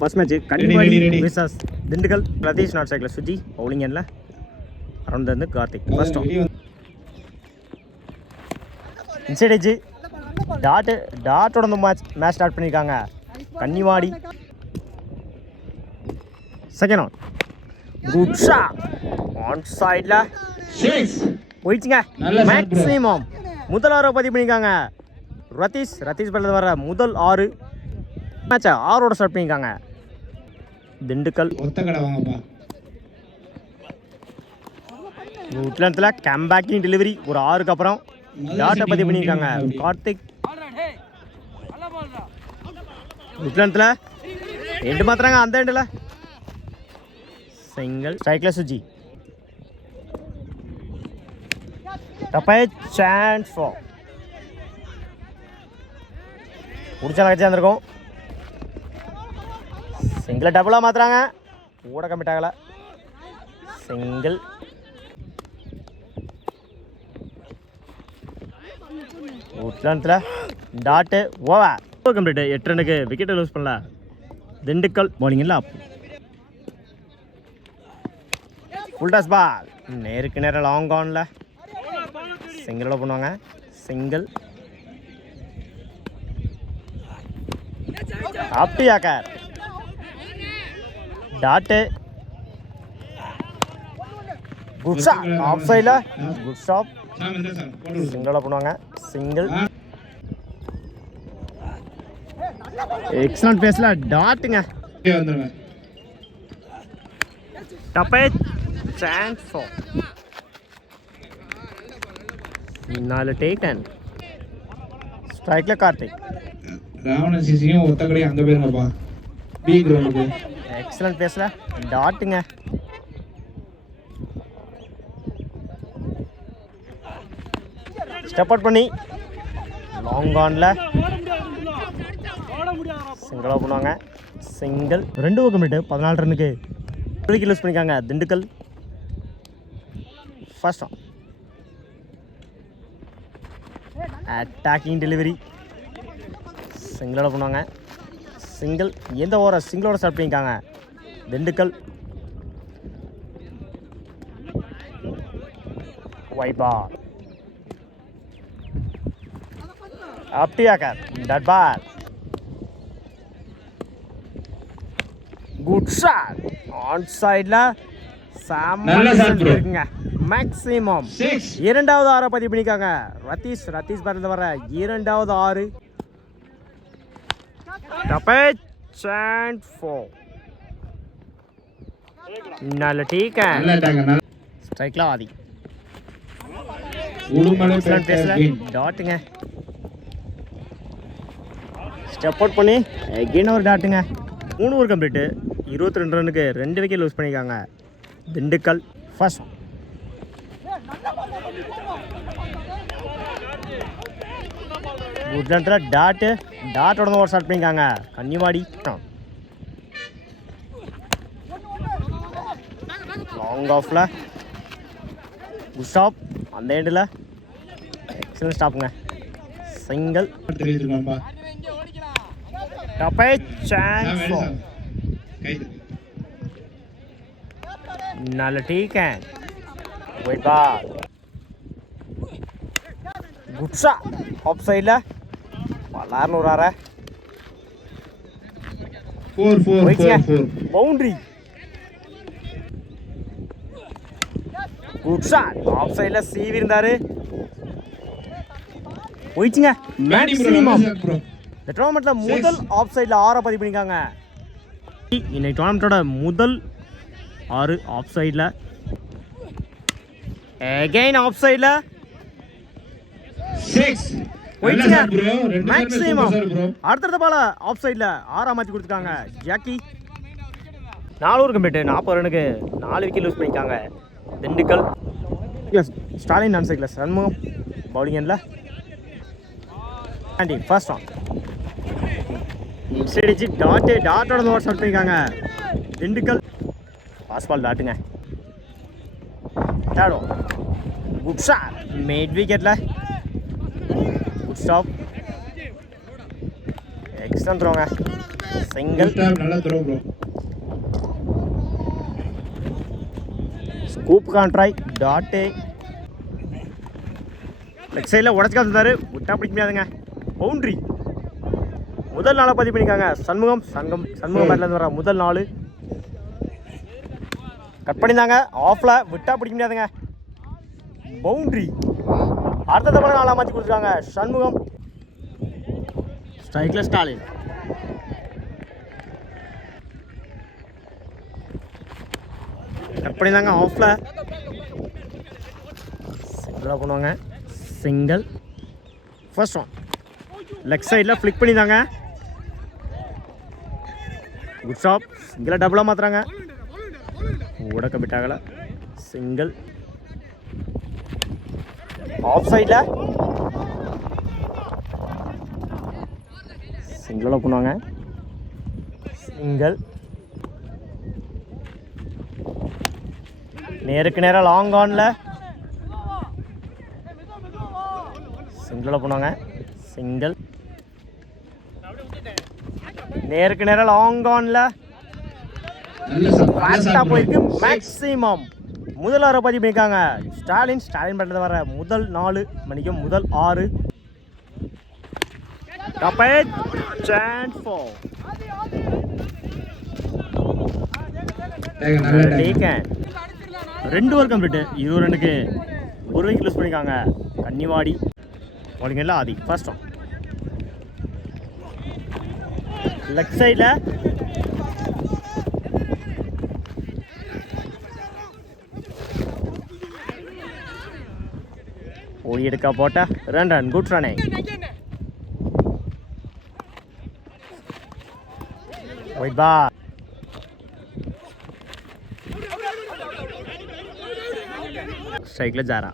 First match Kannivadi versus Dindigul Pradeesh நாட் சைக்கிள் Suji bowling எண்ணில் அரௌண்ட் வந்து கார்த்திக் ஃபர்ஸ்ட் இன்சைட் எஜ்ஜு டாட்டோட வந்து மேட்ச் ஸ்டார்ட் பண்ணியிருக்காங்க Kannivadi second on good shot on சைடில் போயிடுச்சுங்க மேக்ஸிமம் முதல் 6 பதிவு பண்ணியிருக்காங்க ரத்தீஷ் பள்ளது வர முதல் 6 மேட்சை 6ஓட ஸ்டார்ட் பண்ணியிருக்காங்க திண்டுக்கல் உட்லத்தில் கம்பேக்கிங் டெலிவரி ஒரு 6க்கு அப்புறம் டாட்டை பதிவு பண்ணியிருக்காங்க கார்த்திக் உட்லத்தில் எண்டு மாத்திராங்க அந்த எண்டில் சிங்கிள் ஸ்ட்ரைக்கில் சுஜி தப்பே சான்ஸ் ஃபார் பிடிச்சா நகைச்சி வந்திருக்கோம் சிங்கிளை டபுளாக மாற்றுறாங்க கூட கம்மிட் ஆகலை சிங்கிள் உட்லானத்தில் டாட்டு ஓவர் கம்ப்ளீட்டு 8 ரன்னுக்கு விக்கெட்டை லூஸ் பண்ணல திண்டுக்கல் பவுலிங் இல்லை அப் ஃபுல் டாஸ் பால் நேருக்கு நேரம் லாங் ஆனில் சிங்கிளோட பண்ணுவாங்க சிங்கிள் அப்படியாக்கார் டாட்டு குட் ஷாட் ஆஃப் சைடில் குட் ஷாட் சிங்கிளோட பண்ணுவாங்க சிங்கிள் எக்ஸலண்ட் பேஸ்ல டாட்டுங்க டப்பே சான்ஸ் ஃபார் 4 டேக்கன் ஸ்ட்ரைக்ல கார்த்திக் ராவணன் சிசியும் ஒத்தக்கடி அங்க போயிருங்கப்பா பி கிரவுண்டுக்கு எக்ஸலண்ட் பேஸ்ல டாட்டுங்க ஸ்டெப் அவுட் பண்ணி லாங் ஆன்ல சிங்கிளாக பண்ணுவாங்க சிங்கிள் 2 கம்ப்ளீட்டு 14 ரன்னுக்கு விக்கெட் லூஸ் பண்ணிக்காங்க Dindigul first on attacking delivery சிங்கிளோட பண்ணுவாங்க சிங்கிள் எந்த ஓவரை சிங்கிளோட ஸ்டார்ட் பண்ணியிருக்காங்க திண்டுக்கல் வைபா அப்படியாக்கார் dot ball good shot on சைடில் இருக்குங்க மேக்ஸிமம் 2வது 6 பதிவு பண்ணியிருக்காங்க ரத்தீஷ் பறந்து வர 2வது 6 டப்பே சான்ஸ் ஃபார் நல்ல டீக்கன் ஸ்ட்ரைக்ல ஆதி டாட்டுங்க ஸ்டெப் அவுட் பண்ணி எகெயின் ஒரு டாட்டுங்க 3 ஓவர் கம்ப்ளீட்டு 22 ரன்னுக்கு 2 விக்கெட் லூஸ் பண்ணியிருக்காங்க திண்டுக்கல் ஃபர்ஸ்ட் குட்லண்டில் டாட்டோட ஓவர் ஸ்டார்ட் பண்ணியிருக்காங்க கன்னிவாடி லாங் ஆஃபில் குட் ஸ்டாப் அந்த எண்டில் எக்ஸலன்ட் ஸ்டாப்புங்க சிங்கிள் டப்பே சான்ஸ் நல்ல டீக்கன் wide ball good shot off சைடில் பல்லாருன்னு ஒரு 6 பவுண்டரி குட் ஷாட் ஆஃப் சைடில் சீவி இருந்தார் போயிடுச்சுங்க மேக்ஸிமம் இந்த டோர்னமெண்ட்டில் முதல் ஆஃப் சைடில் 6 பதிவு பண்ணியிருக்காங்க இன்னைக்கு டோர்னமெண்ட்டோட முதல் 6 ஆஃப் சைடில் அகைன் ஆஃப் சைடில் போயிடுச்சுங்க மேக்ஸிமம் அடுத்த பால ஆஃப் சைடில் 6 மாற்றி கொடுத்துருக்காங்க ஜாக்கி 4 ஓவர் கம்ப்ளீட்டு 40 ரன்னுக்கு 4 விக்கெட் லூஸ் பண்ணியிருக்காங்க திண்டுக்கல் ஸ்டாலின் நான் சைக்கிள் சண்முகம் பவுலிங் எண்ணில் ஆண்டி ஃபர்ஸ்ட் ஆன் இன்சைட் அடிச்சு டாட்டோட ஓவர் ஸ்டார்ட் பண்ணியிருக்காங்க திண்டுக்கல் பாஸ் பால் டாட்டுங்க third over good shot mid விக்கெட்டில் குட் ஸ்டாப் எக்ஸ்டன் த்ரோங்க சிங்கிள். நல்ல த்ரோ ப்ரோ. ஸ்கூப் கான்ட்ராய் டாட்டு லெக் சைடில் உடச்சி காமிச்சிருந்தாரு, விட்டா பிடிக்க முடியாதுங்க. பவுண்ட்ரி. முதல் நாளை பதிவு பண்ணிக்காங்க சண்முகம் பேட்லேருந்து வர முதல் நாள் கட் பண்ணியிருந்தாங்க. ஆஃபில் விட்டா பிடிக்க முடியாதுங்க. பவுண்ட்ரி. அடுத்த தடவை நாளாக மாற்றி கொடுத்துருக்காங்க சண்முகம். ஸ்ட்ரைக்கில் ஸ்டாலின். கட் பண்ணியிருந்தாங்க ஆஃபில். சிங்கிளாக பண்ணுவாங்க. சிங்கிள். ஃபர்ஸ்ட் ஒன் லெக் சைடில் ஃப்ளிக் பண்ணியிருந்தாங்க. Good shop. சிங்கிளாக டபுளாக மாற்றுறாங்க. கூட கமிட் ஆகலை. சிங்கிள். ஆஃப் சைடில் சிங்கிளாக பண்ணுவாங்க. சிங்கிள். நேருக்கு நேராக லாங் ஆனில் சிங்கிளாக பண்ணுவாங்க. சிங்கிள். நேருக்கு நேராக லாங் ஆனில் ஃபாஸ்ட்டாக போயிருக்கு. மேக்ஸிமம் முதல் 6 பதிவு பண்ணியிருக்காங்க ஸ்டாலின் பண்ணுறது வர முதல் 4 மணிக்கும் முதல் 6. Chance for taken. 2 over complete. 20 ரன்னுக்கு 1 விக்கெட் லூஸ் பண்ணியிருக்காங்க கன்னிவாடி. பவுலிங்கில் ஆதி. ஃபர்ஸ்ட் ஒன் லெக் சைடில் ஓடி எடுக்கா போட்ட 2 ரன். குட் ரனே. ஒயிட் பா. ஸ்ட்ரைக்கில் ஜாரா.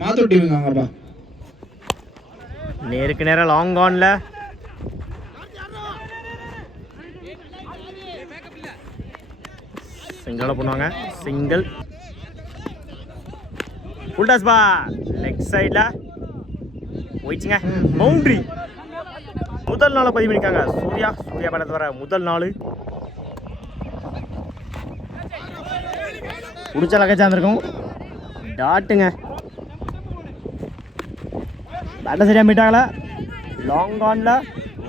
மாத்தோட்டிங்கப்பா. நேருக்கு நேராக லாங் ஆனில் சிங்கிளாக பண்ணுவாங்க. Single. Full toss ball. Leg சைடில் போயிடுச்சுங்க. பவுண்ட்ரி. முதல் நாளை பதிவு பண்ணியிருக்காங்க சூர்யா பேட்டத்தை வர முதல் 4. பிடிச்ச லக்கேஜாக இருந்திருக்கும். டாட்டுங்க. பேட்டை சரியாக மீட் ஆகலை. லாங் ஆனில்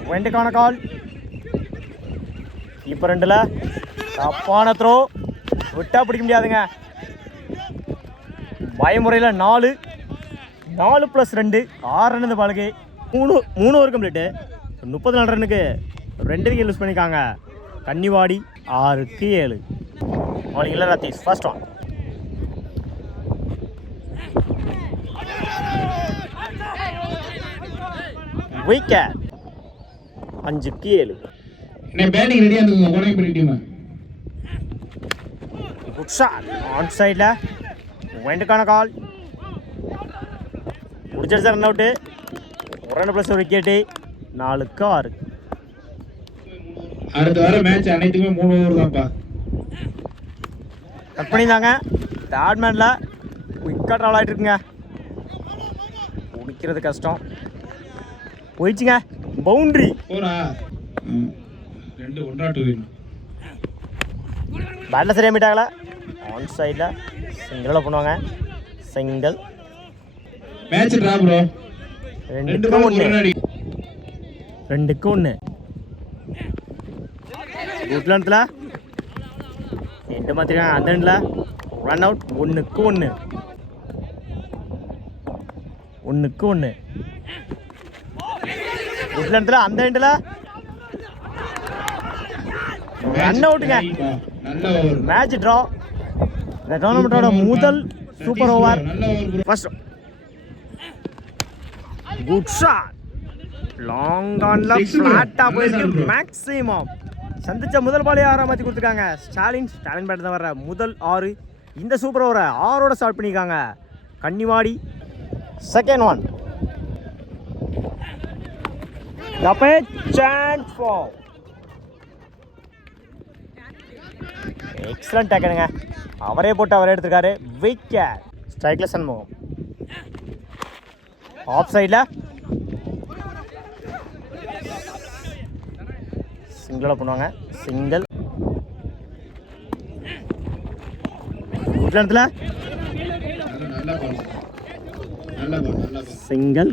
வெண்டுக்கான கால். கீப்பர் 2ல் தப்பான த்ரோ. விட்டா பிடிக்க முடியாதுங்க. பயமுறையில் 4 + 2 6 ரன். இந்த பாலுக்கு 3 ஓவர் கம்ப்ளீட்டு. 34 ரன்னுக்கு 2 விக்கெட் லூஸ் பண்ணியிருக்காங்க கன்னிவாடி. 6க்கு 7. பவுலிங்கில் ரத்தீஷ். First one wicket. 5க்கு 7. பேட்டிங் ரெடியாக இருந்துங்க. ஓடை பண்ணிட்டீங்க. Good shot. ஆன் சைடில் வெண்டுக்கான கால். முடிச்சிருச்சு. Run out. 1 run + 1 wicket. 4க்கு 6. அடுத்த வர மேட்ச் அனைத்துமே 3 ஓவர் தான்ப்பா. கட் பண்ணியிருந்தாங்க. பேட்மேனில் குயிக்காக ட்ராவல் ஆகிட்டு இருக்குங்க. முடிக்கிறது கஷ்டம். போயிடுச்சுங்க. பவுண்ட்ரி. போரா 2 1-2 வேணும். பேட்டில் சரியாக மீட் ஆகலை. ஆன் சைடில் சிங்கிளாக பண்ணுவாங்க. சிங்கிள். Match draw bro. 2க்கு 1. குட் லென்த்தில் 2 மாற்றிருக்காங்க. அந்த எண்டில் ரன் அவுட். 1க்கு 1. 1க்கு 1. குட் லென்த்தில் அந்த எண்டில் ரன் அவுட்டுங்க. நல்ல ஓவர். Match draw. இந்த டோர்னமெண்ட்டோட முதல் super over. First good shot. Long ஆனில் ஃப்ளாட்டாக போயிருக்கு. மேக்ஸிமம் சந்திச்ச முதல் பாலே 6 மாற்றி கொடுத்துருக்காங்க ஸ்டாலின் பேட் தான் வர முதல் 6. இந்த சூப்பர் ஓவரை 6ஓட ஸ்டார்ட் பண்ணியிருக்காங்க Kannivadi. Second one chance for excellent டேக்கனுங்க. அவரே போட்டு அவரே எடுத்திருக்காரு. விக்கெட். ஸ்ட்ரைக்கில் சண்முகம். ஆஃப் சைடில் சிங்கிளாக பண்ணுவாங்க. சிங்கிள் இடத்துல சிங்கிள்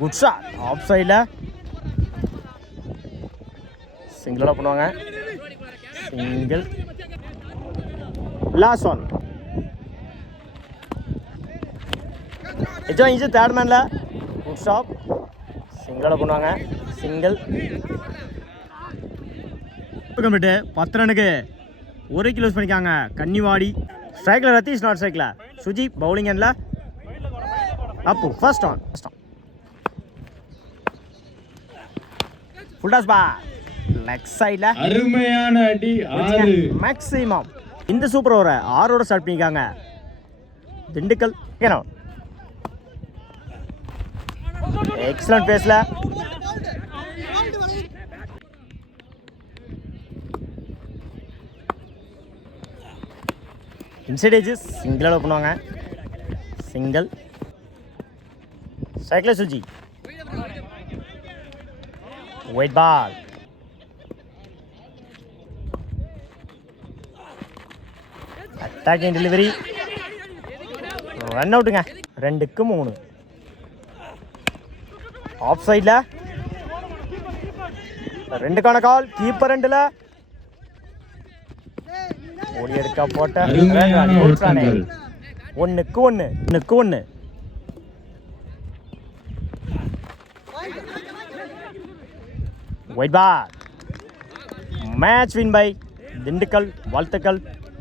குட் ஷாட். ஆஃப் சைடில் சிங்கிளாக பண்ணுவாங்க. Single last one. இது தேர்ட் மேனில் குட் ஷாட். சிங்கிளாக பண்ணுவாங்க. Single complete. 10 ரனுக்கு 1 கிலோ பண்ணிக்காங்க கன்னிவாடி. ஸ்ட்ரைக்கில் ரத்தீஷ், நாட் ஸ்ட்ரைக்கில் சுஜி. பவுலிங் எண்டில் Appu. First on. Full toss ball leg சைடில் அருமையான அடி 6 மேக்ஸிமம். இந்த சூப்பர் ஓவரை 6 ஸ்டார்ட் பண்ணிக்காங்க திண்டுக்கல். எக்ஸலன்ட் பேஸில் இன்சைட் ஏஜஸ் சிங்கிளாக பண்ணுவாங்க. சிங்கிள் ஸ்ட்ரைக்கில் Suji. Wide ball. Attacking delivery. Run அவுட்டுங்க. 2க்கு 3. ஆஃப் சைடில் 2க்கான கால். கீப்பர் ரெண்டில் ஓடி எடுக்க போட்ட 1க்கு 1. Wide ball. Match win by Dindigul. வாழ்த்துக்கள்.